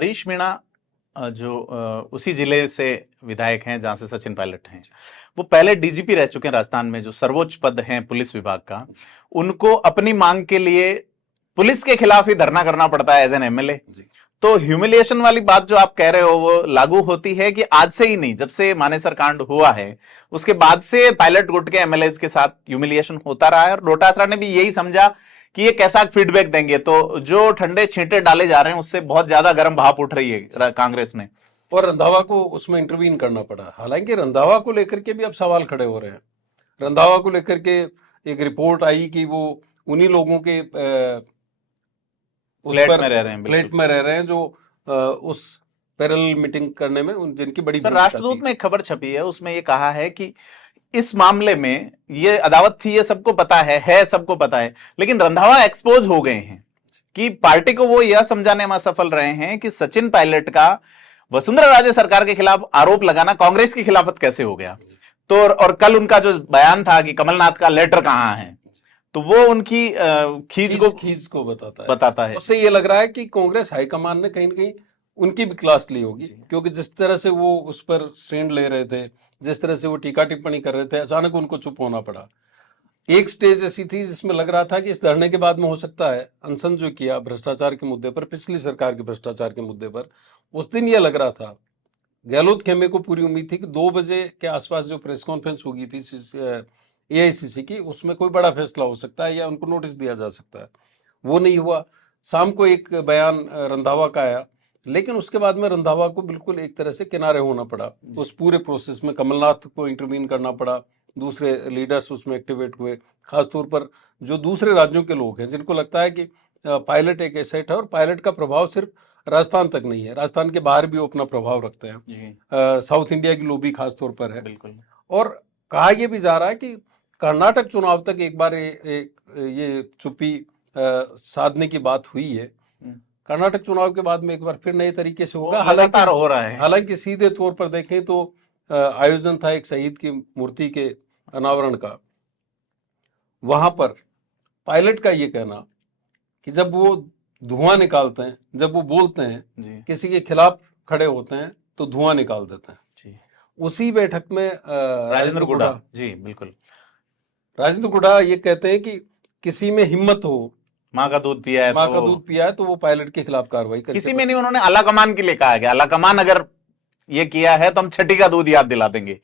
हरीश मीणा जो उसी जिले से विधायक हैं जहां से सचिन पायलट हैं, वो पहले डीजीपी रह चुके हैं राजस्थान में, जो सर्वोच्च पद है पुलिस विभाग का। उनको अपनी मांग के लिए पुलिस के खिलाफ ही धरना करना पड़ता है एज एन एमएलए। तो ह्यूमिलिएशन वाली बात जो आप कह रहे हो वो लागू होती है कि आज से ही नहीं, जब से मानेसर कांड हुआ है उसके बाद से पायलट गुट के एमएलए के साथ ह्यूमिलिएशन होता रहा है, और डोटासरा ने भी यही समझा कि ये कैसा फीडबैक देंगे, तो जो ठंडे छींटे डाले जा रहे हैं उससे बहुत ज्यादा गर्म भाप उठ रही है कांग्रेस में। और रंधावा को उसमें इंटरवीन करना पड़ा। हालांकि रंधावा को लेकर के भी अब सवाल खड़े हो रहे हैं। रंधावा को लेकर के एक रिपोर्ट आई कि वो उन्हीं लोगों के फ्लैट में रह रहे हैं, फ्लैट में रह रहे हैं जो उस पैरेलल मीटिंग करने में जिनकी बड़ी सर राष्ट्रदूत में एक खबर छपी है, उसमें ये कहा है कि इस मामले में ये अदावत थी, ये सबको पता है सबको पता है, लेकिन रंधावा एक्सपोज हो गए हैं कि पार्टी को वो यह समझाने में असफल रहे हैं कि सचिन पायलट का वसुंधरा राजे सरकार के खिलाफ आरोप लगाना कांग्रेस की खिलाफत कैसे हो गया। तो और कल उनका जो बयान था कि कमलनाथ का लेटर कहां है, तो वो उनकी खींच को बताता है। उससे ये लग रहा है कि कांग्रेस हाईकमान ने कहीं ना कहीं उनकी भी क्लास ली होगी, क्योंकि जिस तरह से वो उस पर स्टैंड ले रहे थे, जिस तरह से वो टीका टिप्पणी कर रहे थे, अचानक उनको चुप होना पड़ा। एक स्टेज ऐसी थी जिसमें लग रहा था कि इस धरने के बाद में हो सकता है अनशन जो किया भ्रष्टाचार के मुद्दे पर, पिछली सरकार के भ्रष्टाचार के मुद्दे पर, उस दिन यह लग रहा था, गहलोत खेमे को पूरी उम्मीद थी कि 2 बजे के आसपास जो प्रेस कॉन्फ्रेंस होगी थी एआईसीसी की, उसमें कोई बड़ा फैसला हो सकता है या उनको नोटिस दिया जा सकता है। वो नहीं हुआ। शाम को एक बयान रंधावा का आया, लेकिन उसके बाद में रंधावा को बिल्कुल एक तरह से किनारे होना पड़ा उस पूरे प्रोसेस में। कमलनाथ को इंटरवीन करना पड़ा, दूसरे लीडर्स उसमें एक्टिवेट हुए, खासतौर पर जो दूसरे राज्यों के लोग हैं जिनको लगता है कि पायलट एक एसेट है और पायलट का प्रभाव सिर्फ राजस्थान तक नहीं है, राजस्थान के बाहर भी वो अपना प्रभाव रखते हैं। साउथ इंडिया की लॉबी खासतौर पर है। बिल्कुल। और कहा यह भी जा रहा है कि कर्नाटक चुनाव तक एक बार ये चुप्पी साधने की बात हुई है। कर्नाटक चुनाव के बाद में एक बार फिर नए तरीके से होगा। लगातार हो रहा है। हालांकि सीधे तौर पर देखें तो आयोजन था एक शहीद की मूर्ति के अनावरण का। वहां पर पायलट का ये कहना कि जब वो धुआं निकालते हैं, जब वो बोलते हैं, किसी के खिलाफ खड़े होते हैं तो धुआं निकाल देते हैं जी। उसी बैठक में राजेंद्र गुड़ा जी, बिल्कुल, राजेंद्र गुड़ा ये कहते हैं कि किसी में हिम्मत हो, माँ का दूध पिया है तो वो पायलट के खिलाफ कार्रवाई करे। किसी में नहीं, उन्होंने आला कमान के लिए कहा है कि आला कमान अगर ये किया है तो हम छठी का दूध याद दिला देंगे।